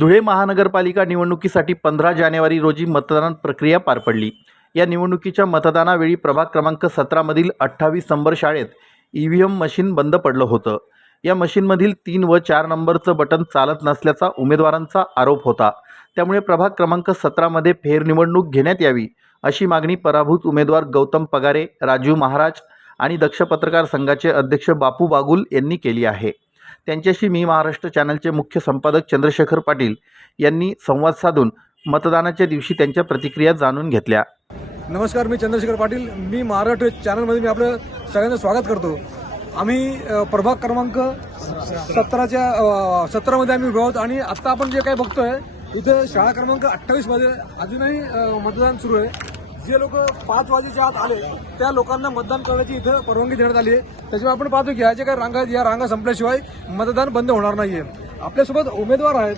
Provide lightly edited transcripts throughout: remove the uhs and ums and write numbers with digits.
धुळे महानगरपालिका निवडणुकीसाठी 15 जानेवारी रोजी मतदान प्रक्रिया पार पडली। या निवडणुकीच्या मतदानावेळी प्रभाग क्रमांक 17 मधील 28 नंबर शाळेत ईव्हीएम मशीन बंद पडलं होतं। या मशीनमधील 3 व 4 नंबरचं बटन चालत नसल्याचा उमेदवारांचा आरोप होता। त्यामुळे प्रभाग क्रमांक 17 मध्ये फेरनिवडणूक घेण्यात यावी अशी मागणी पराभूत उमेदवार गौतम पगारे, राजू महाराज आणि दक्ष पत्रकार संघाचे अध्यक्ष बापू बागुल यांनी केली आहे। त्यांच्याशी मी महाराष्ट्र चॅनलचे मुख्य संपादक चंद्रशेखर पाटील यांनी संवाद साधून मतदानाच्या दिवशी त्यांच्या प्रतिक्रिया जाणून घेतल्या। नमस्कार, मी चंद्रशेखर पाटील। मी महाराष्ट्र चॅनलमध्ये मी आपलं सगळ्यांचं स्वागत करतो। आम्ही प्रभाग क्रमांक 17 मध्ये आम्ही उभे आहोत आणि आता आपण जे काही बघतोय इथे शाळा क्रमांक 28 मध्ये अजूनही मतदान सुरू आहे। जे लोक 5 वाजेच्या आत आले त्या लोकांना मतदान करण्याची इथं परवानगी देण्यात आली आहे। त्याच्यामुळे आपण पाहतो की ह्याच्या काही रांगा संपल्याशिवाय मतदान बंद होणार नाहीये। आपल्यासोबत उमेदवार आहेत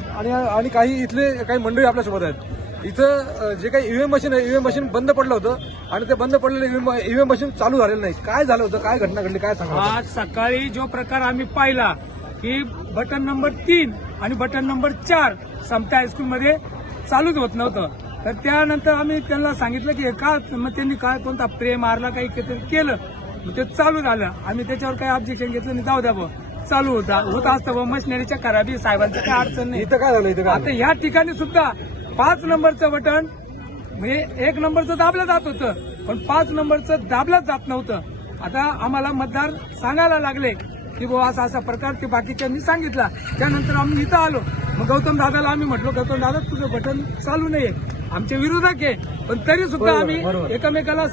आणि काही इथले काही मंडळी आपल्यासोबत आहेत। इथं जे काही ईव्हीएम मशीन आहे, ईव्हीएम मशीन बंद पडलं होतं आणि ते बंद पडलेलं ईव्हीएम मशीन चालू झालेलं नाही। काय झालं होतं, काय घटना घडली, काय सांगा? आज सकाळी जो प्रकार आम्ही पाहिला की बटन नंबर 3 आणि बटन नंबर 4 समता हायस्कूलमध्ये चालूच होत नव्हतं। तर त्यानंतर आम्ही त्यांना सांगितलं की का, मग त्यांनी काय कोणता प्रे मारला, काही केलं, मग ते चालू झालं। आम्ही त्याच्यावर काही ऑब्जेक्शन घेतलं नाही, जाऊ द्या भाऊ, चालू होत असतं मशिनरीच्या खराबी, साहेबांचं काय अडचण नाही। इथं काय झालं? इथं आता ह्या ठिकाणी सुद्धा 5 नंबरचं बटन म्हणजे 1 नंबरचं दाबलं जात होतं, पण 5 नंबरचं दाबलंच जात नव्हतं। आता आम्हाला मतदार सांगायला लागले की बुवा असा प्रकार, ते बाकीच्यांनी सांगितला। त्यानंतर आम्ही इथं आलो, मग गौतम दादाला आम्ही म्हटलो, गौतम दादा तुझं बटन चालू नाहीये, आमचे विरोधक आहे, पण तरी सुद्धा आम्ही एकमेकाला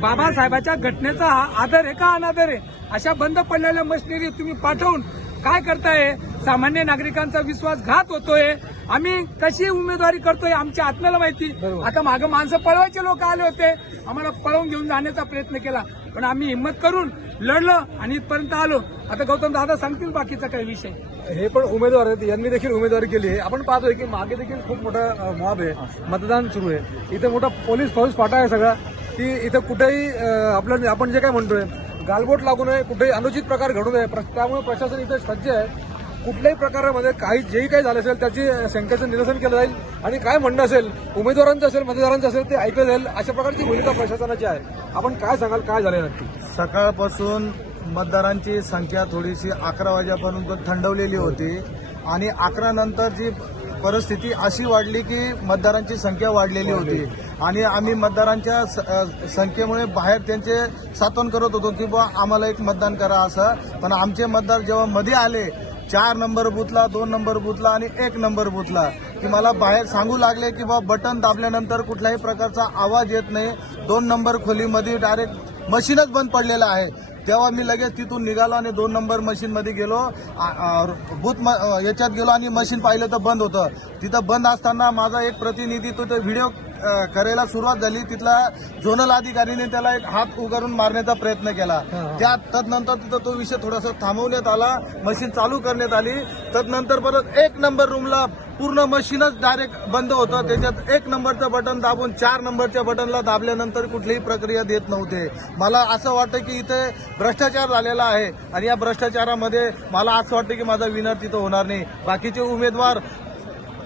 बाबासाहेबाच्या घटनेचा हा आदर आहे का अनादर आहे? अशा बंद पडलेल्या मशिनरी तुम्ही पाठवून काय करताय? सामान्य नागरिकांचा विश्वासघात होतोय। आम्ही कशी उमेदवारी करतोय आमच्या आत्म्याला माहिती। आता मागं माणसं पळवायचे लोक आले होते, आम्हाला पळवून घेऊन जाण्याचा प्रयत्न केला, पण आम्ही हिंमत करून लढलो आणि इथपर्यंत आलो। आता गौतम दादा सांगतील बाकीचा काही विषय। हे पण उमेदवार आहेत, यांनी देखील उमेदवारी केली आहे। आपण पाहतोय की मागे देखील खूप मोठा मॉब आहे, मतदान सुरू आहे। इथे मोठा पोलीस फौज फाटा आहे सगळा, की इथं कुठेही आपण जे काय म्हणतोय गालबोट लागू नये, कुठेही अनुचित प्रकार घडू नये, त्यामुळे प्रशासन इथे सज्ज आहे। कुठल्याही प्रकारामध्ये जेही काही झालं असेल त्याची शंकेचं निरसन केलं जाईल आणि काय म्हणणं असेल उमेदवारांचं असेल, मतदारांचं असेल, ते ऐकलं जाईल। अशा प्रकारची भूमिका प्रशासनाची आहे। आपण काय सांगाल, काय झालं नक्की? सकाळपासून मतदारांची संख्या थोडीशी 11 वाजेपर्यंत थंडवलेली होती आणि 11 नंतरची परिस्थिती अशी वाढली की मतदारांची संख्या वाढलेली होती आणि आम्ही मतदारांच्या संख्येमुळे बाहेर त्यांचे सातवन करत होतो की बा आम्हाला एक मतदान करा असं। पण आमचे मतदार जेव्हा मध्ये आले 4 नंबर बूथला, 2 नंबर बूथला आणि 1 नंबर बूथला, की मला बाहेर सांगू लागले की बा बटन दाबल्यानंतर कुठल्याही प्रकारचा आवाज येत नाही। 2 नंबर खोलीमध्ये डायरेक्ट मशीनच बंद पडलेलं आहे। तेव्हा मी लगेच तिथून निघालो आणि 2 नंबर मशीनमध्ये गेलो, बूथ याच्यात गेलो आणि मशीन पाहिलं तर बंद होतं। तिथं बंद असताना माझा एक प्रतिनिधी तो व्हिडिओ करायला सुरुवात झाली। तिथला झोनल अधिकारीने त्याला एक हात उगारून मारण्याचा प्रयत्न केला। तदनंतर तिथं तो विषय थोडासा थांबवण्यात आला, मशीन चालू करण्यात आली। तदनंतर परत 1 नंबर रूमला पूर्ण मशीनच डायरेक्ट बंद होतं। त्याच्यात 1 नंबरचं बटन दाबून 4 नंबरच्या बटनला दाबल्यानंतर कुठलीही प्रक्रिया देत नव्हते। मला असं वाटतं की इथे भ्रष्टाचार झालेला आहे आणि या भ्रष्टाचारामध्ये मला असं वाटतं की माझा विनर तिथं होणार नाही। बाकीचे उमेदवार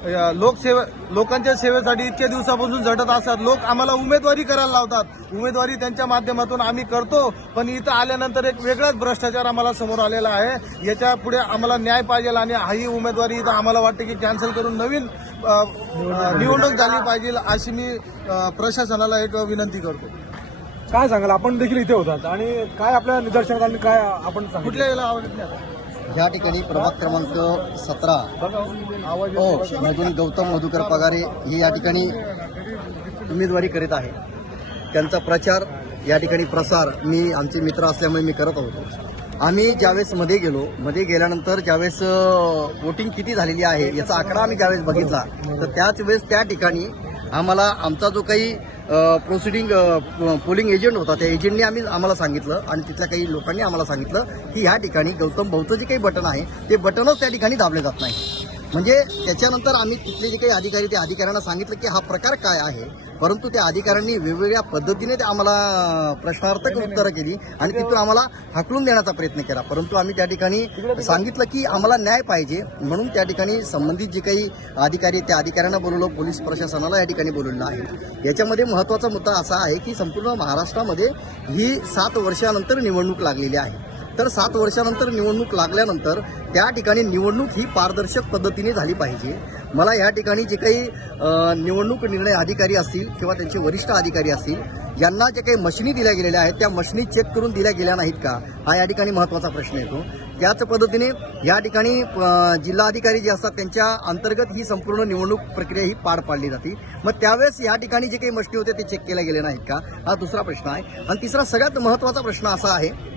लोकांच्या सेवेसाठी इतक्या दिवसापासून झटत असतात। लोक आम्हाला उमेदवारी करायला लावतात, उमेदवारी त्यांच्या माध्यमातून आम्ही करतो, पण इथं आल्यानंतर एक वेगळाच भ्रष्टाचार आम्हाला समोर आलेला आहे। याच्या पुढे आम्हाला न्याय पाहिजे आणि ही उमेदवारी इथं आम्हाला वाटते की कॅन्सल करून नवीन निवडणूक झाली पाहिजे अशी मी प्रशासनाला एक विनंती करतो। काय सांगाल? आपण देखील इथे होतात आणि काय आपल्या निदर्शनात आलं, काय आपण कुठल्या याला आवडत या ठिकाणी प्रभाग क्रमांक 17 मधून गौतम मधुकर पगारे हे या ठिकाणी उमेदवारी करीत आहे। त्यांचा प्रचार या ठिकाणी प्रसार मी आमचे मित्र असल्यामुळे मी करत होतो। आम्ही ज्यावेळेस मध्ये गेल्यानंतर ज्यावेळेस वोटिंग किती झालेली आहे याचा आकडा आम्ही ज्यावेळेस बघितला तर त्याच वेळेस त्या ठिकाणी आम्हाला आमचा जो काही प्रोसिडिंग पोलिंग एजंट होता त्या एजंटने आम्हाला सांगितलं आणि तिथल्या काही लोकांनी आम्हाला सांगितलं की ह्या ठिकाणी गौतम भाऊचं जे काही बटन आहे ते बटनच त्या ठिकाणी दाबले जात नाही। म्हणजे त्याच्यानंतर आम्ही तिथले जे काही अधिकारी त्या अधिकाऱ्यांना सांगितलं की हा प्रकार काय आहे, परंतु त्या अधिकाऱ्यांनी वेगवेगळ्या पद्धतीने ते आम्हाला प्रश्नार्थक उत्तरं केली आणि तिथून आम्हाला हाकलून देण्याचा प्रयत्न केला. परंतु आम्ही त्या ठिकाणी सांगितलं की आम्हाला न्याय पाहिजे, म्हणून त्या ठिकाणी संबंधित जे काही अधिकारी त्या अधिकाऱ्यांना बोलवलं, पोलीस प्रशासनाला या ठिकाणी बोलवलं आहे. याच्यामध्ये महत्त्वाचा मुद्दा असा आहे की संपूर्ण महाराष्ट्रामध्ये ही 7 वर्षानंतर निवडणूक लागलेली आहे. तर 7 वर्षानंतर निवडणूक लागल्यानंतर त्या ठिकाणी निवडणूक ही पारदर्शक पद्धतीने झाली पाहिजे. मला या ठिकाणी जे काही निवडणूक निर्णय अधिकारी असतील किंवा त्यांचे वरिष्ठ अधिकारी असतील यांना जे काही मशिनी दिल्या गेलेल्या आहेत त्या मशिनी चेक करून दिल्या गेल्या नाहीत का, हा या ठिकाणी महत्त्वाचा प्रश्न येतो. त्याच पद्धतीने या ठिकाणी जिल्हाधिकारी जे असतात त्यांच्या अंतर्गत ही संपूर्ण निवडणूक प्रक्रिया ही पार पाडली जाते. मग त्यावेळेस या ठिकाणी जे काही मशिनी होते ते चेक केल्या गेले नाहीत का, हा दुसरा प्रश्न आहे. आणि तिसरा सगळ्यात महत्त्वाचा प्रश्न असा आहे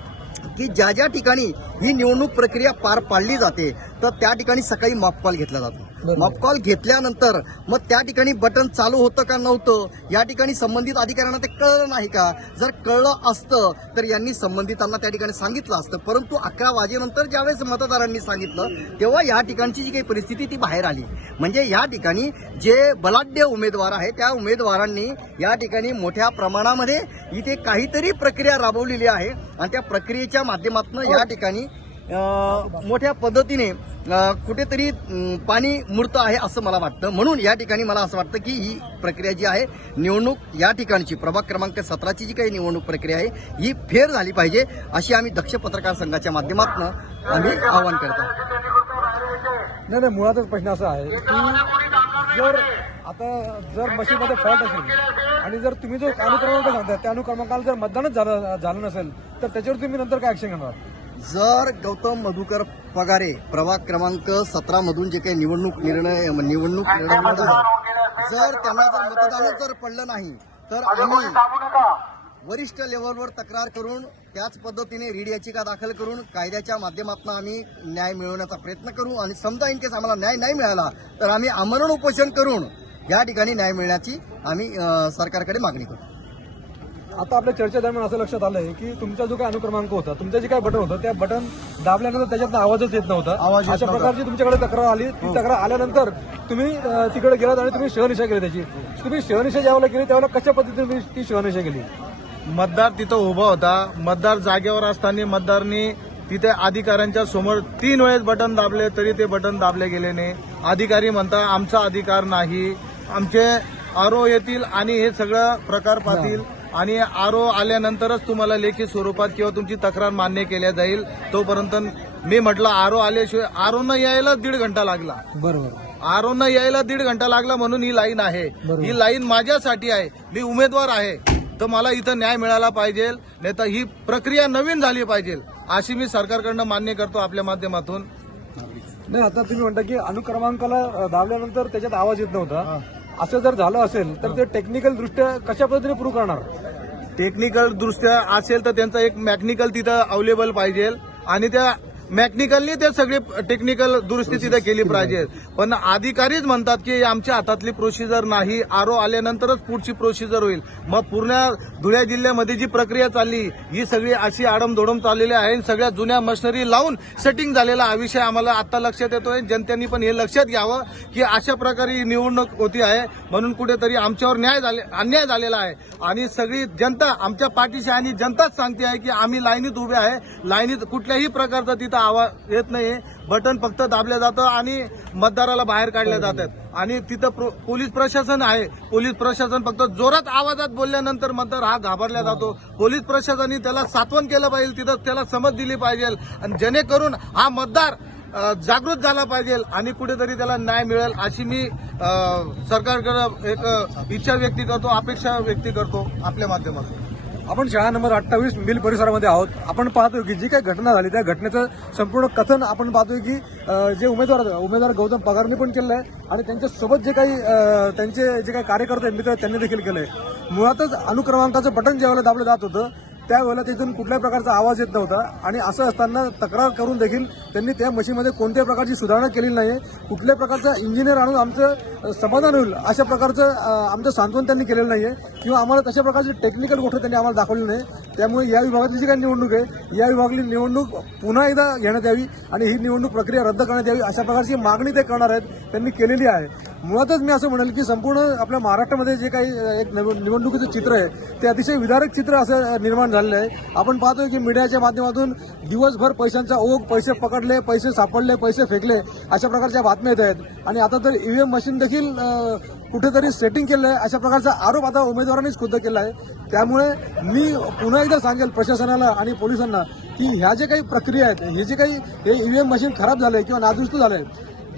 की ज्या ज्या ठिकाणी ही निवडणूक प्रक्रिया पार पाडली जाते तर त्या ठिकाणी सकाळी मॉक कॉल घेतला जातो. मॉक कॉल घेतल्यानंतर मग त्या ठिकाणी बटन चालू होतं का नव्हतं या ठिकाणी संबंधित अधिकाऱ्यांना ते कळलं नाही का. जर कळलं असतं तर यांनी संबंधितांना त्या ठिकाणी सांगितलं असतं. परंतु 11 वाजेनंतर ज्यावेळेस मतदारांनी सांगितलं तेव्हा या ठिकाणची जी काही परिस्थिती ती बाहेर आली. म्हणजे या ठिकाणी जे बलाढ्य उमेदवार आहे त्या उमेदवारांनी या ठिकाणी मोठ्या प्रमाणामध्ये इथे काहीतरी प्रक्रिया राबवलेली आहे आणि त्या प्रक्रियेच्या माध्यमातून या ठिकाणी मोठ्या पद्धतीने कुठेतरी पाणी मुरतं आहे असं मला वाटतं. म्हणून या ठिकाणी मला असं वाटतं की ही प्रक्रिया जी आहे निवडणूक या ठिकाणची प्रभाग क्रमांक 17ची जी काही निवडणूक प्रक्रिया आहे ही फेर झाली पाहिजे अशी आम्ही दक्ष पत्रकार संघाच्या माध्यमातून आम्ही आवाहन करतो. नाही, मुळातच प्रश्न असा आहे की जर मशीनमध्ये फॉल्ट असेल आणि जर तुम्ही जो अनुक्रमांक सांगता त्या अनुक्रमांकाला जर मतदानच झालं नसेल तर त्याच्यावर तुम्ही नंतर काय ऍक्शन घेणार? जर गौतम मधुकर पगारे प्रभाग क्रमांक 17 मधून जे काही निवडणूक लढवणार आहे जर त्यांना जर मतदानच जर पडलं नाही तर आम्ही वरिष्ठ लेव्हलवर तक्रार करून त्याच पद्धतीने रीड याचिका दाखल करून कायद्याच्या माध्यमातून आम्ही न्याय मिळवण्याचा प्रयत्न करू. आणि समजा इन केस आम्हाला न्याय नाही मिळाला तर आम्ही आमरण उपोषण करून या ठिकाणी न्याय मिळण्याची आम्ही सरकारकडे मागणी करू. आता आपल्या चर्चे दरम्यान असं लक्षात आलंय की तुमचा जो काही अनुक्रमांक होता, तुमचं जे काही बटन होतं त्या बटन दाबल्यानंतर त्याच्यात आवाजच येत नव्हता. अशा प्रकारची तुमच्याकडे तक्रार आली. ती तक्रार आल्यानंतर तुम्ही तिकडे गेलात आणि तुम्ही शहनिशा केली त्याची. तुम्ही शहनिशा ज्यावेळेला केली त्यावेळेला कशा पद्धतीने तुम्ही ती शहनिशा केली? मतदार तिथं उभा होता. मतदार जागेवर असताना मतदारांनी तिथे अधिकाऱ्यांच्या समोर 3 वेळेस बटन दाबले तरी ते बटन दाबले गेले नाही. अधिकारी म्हणता आमचा अधिकार नाही, आमचे आरओ येतील आणि हे सगळं प्रकार पाहतील आणि आरओ आल्यानंतरच तुम्हाला लेखी स्वरूपात किंवा तुमची तक्रार मान्य केल्या जाईल. तोपर्यंत मी म्हटलं आरओ आल्याशिवाय आरओनं यायला 1.5 घंटा लागला. बरोबर. आरओनं यायला 1.5 घंटा लागला म्हणून ही लाईन आहे. ही लाईन माझ्यासाठी आहे. मी उमेदवार आहे तर मला इथं न्याय मिळाला पाहिजे, नाही तर ही प्रक्रिया नवीन झाली पाहिजे अशी मी सरकारकडनं मान्य करतो आपल्या माध्यमातून. नाही, आता तुम्ही म्हणता की अनुक्रमांकाला दाबल्यानंतर त्याच्यात आवाज येत नव्हता. असं जर झालं असेल तर ते टेक्निकल दृष्ट्या कशा पद्धतीने प्रूव्ह करणार? टेक्निकल दृष्ट्या असेल तर त्यांचा एक मेकॅनिकल तिथं अवेलेबल पाहिजे आणि त्या मेकॅनिकलनी ते सगळी टेक्निकल दुरुस्ती तिथे केली पाहिजे. पण अधिकारीच म्हणतात की आमच्या हातातली प्रोसिजर नाही, आरओ आल्यानंतरच पुढची प्रोसिजर होईल. मग पूर्ण धुळे जिल्ह्यामध्ये जी प्रक्रिया चालली ही सगळी अशी आडमधोडम चाललेली आहे. सगळ्या जुन्या मशिनरी लावून सेटिंग झालेला हा विषय आम्हाला आता लक्षात येतोय. जनतेने पण हे लक्षात घ्यावं की अशा प्रकारे निवडणूक होती आहे म्हणून कुठेतरी आमच्यावर अन्याय झालेला आहे. आणि सगळी जनता आमच्या पाठीशी आणि जनताच सांगते आहे की आम्ही लाईनीत उभे आहे. लाईनीत कुठल्याही प्रकारचा तिथं आवाज येत नाही. बटन फक्त दाबलं जातं आणि मतदाराला बाहेर काढल्या जातात. आणि तिथं पोलीस प्रशासन आहे. पोलीस प्रशासन फक्त जोरात आवाजात बोलल्यानंतर मतदार हा घाबरला जातो. पोलीस प्रशासनाने त्याला सात्वन केलं पाहिजे, तिथं त्याला समज दिली पाहिजे आणि जेणेकरून हा मतदार जागृत झाला पाहिजे आणि कुठेतरी त्याला न्याय मिळेल अशी मी सरकारकडे एक इच्छा व्यक्त करतो, अपेक्षा व्यक्त करतो आपल्या माध्यमातून. आपण शाळा नंबर 28 मिल परिसरामध्ये आहोत. आपण पाहतोय की जी काही घटना झाली त्या घटनेचं संपूर्ण कथन आपण पाहतोय की जे उमेदवार गौतम पगारने पण केलं आहे आणि त्यांच्यासोबत त्यांचे जे काही कार्यकर्ते मित्र त्यांनी देखील केलंय. मुळातच अनुक्रमांकाचं बटन ज्यावेळेला दाबलं जात होतं त्यावेळेला तिथून कुठल्याही प्रकारचा आवाज येत नव्हता आणि असं असताना तक्रार करून देखील त्यांनी त्या मशीनमध्ये कोणत्याही प्रकारची सुधारणा केलेली नाही. कुठल्याही प्रकारचा इंजिनियर आणून आमचं समाधान होईल अशा प्रकारचं आमचं सांत्वन त्यांनी केलेलं नाहीये. किंवा आम्हाला तशा प्रकारची टेक्निकल गोष्ट त्यांनी आम्हाला दाखवली नाही. त्यामुळे या विभागाची जी काही निवडणूक आहे या विभागातली निवडणूक पुन्हा एकदा घेण्यात यावी आणि ही निवडणूक प्रक्रिया रद्द करण्यात यावी अशा प्रकारची मागणी ते करणार आहेत, त्यांनी केलेली आहे. मुळातच मी असं म्हणेल की संपूर्ण आपल्या महाराष्ट्रामध्ये जे काही एक निवडणुकीचं चित्र आहे ते अतिशय विदारक चित्र असं निर्माण झालेलं आहे. आपण पाहतोय की मीडियाच्या माध्यमातून दिवसभर पैशांचा ओघ, पैसे पकडले, पैसे सापडले, पैसे फेकले अशा प्रकारच्या बातम्या येत आहेत. आणि आता तर ईव्हीएम मशीन देखील कुठेतरी सेटिंग केलं आहे अशा प्रकारचा आरोप आता उमेदवारांनीच खुद्द केला आहे. त्यामुळे मी पुन्हा एकदा सांगेल प्रशासनाला आणि पोलिसांना की ह्या जे काही प्रक्रिया आहेत, हे जे काही हे ईव्हीएम मशीन खराब झालंय किंवा नादुरुस्त झालंय,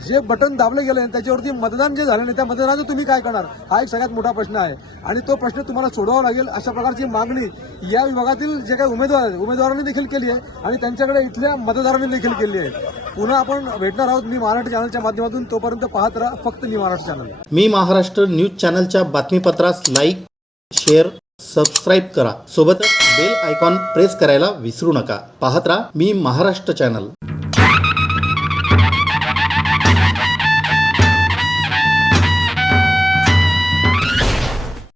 जे बटन दाबलं गेलं त्याच्यावरती मतदान जे झालं नाही त्या मतदानाचं तुम्ही काय करणार हा एक सगळ्यात मोठा प्रश्न आहे. आणि तो प्रश्न तुम्हाला सोडवावा लागेल अशा प्रकारची मागणी या विभागातील जे काही उमेदवार आहेत उमेदवारांनी देखील केली आहे आणि त्यांच्याकडे इथल्या मतदारांनी देखील केली आहे. पुन्हा आपण भेटणार आहोत मी महाराष्ट्र चॅनलच्या माध्यमातून. तोपर्यंत पाहत राहा फक्त मी महाराष्ट्र चॅनल. मी महाराष्ट्र न्यूज चॅनलच्या बातमीपत्रास लाईक, शेअर, सबस्क्राईब करा. सोबतच बेल आयकॉन प्रेस करायला विसरू नका. पाहत राहा मी महाराष्ट्र चॅनल.